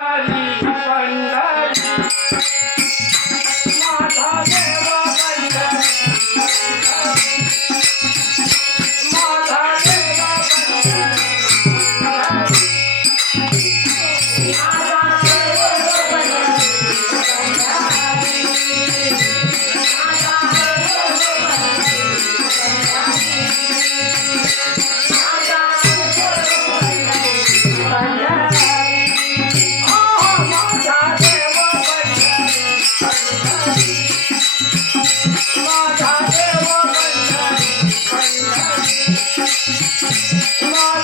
Kali panda Come on.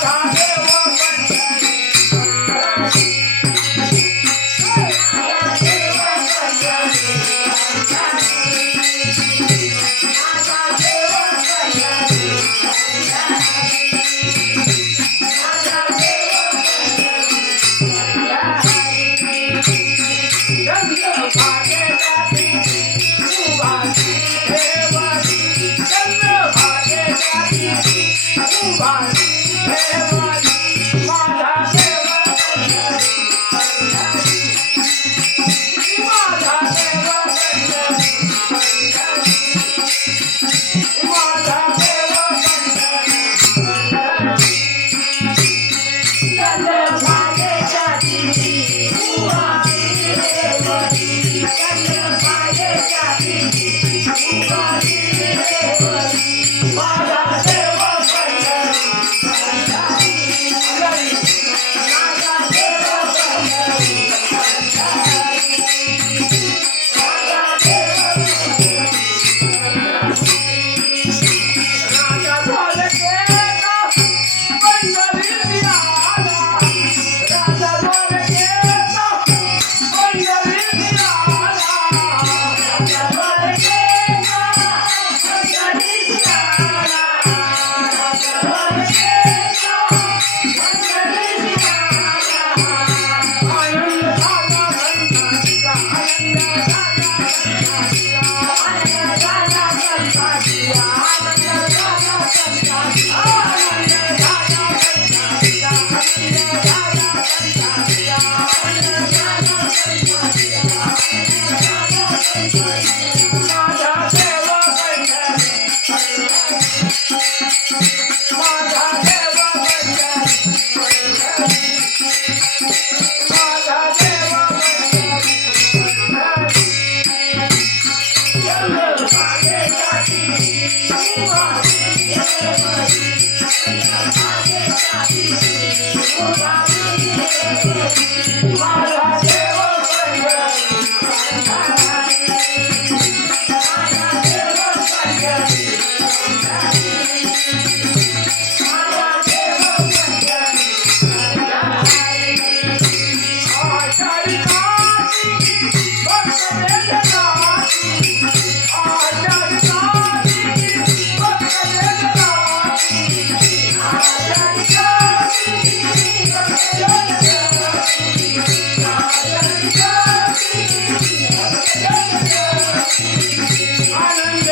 Ananda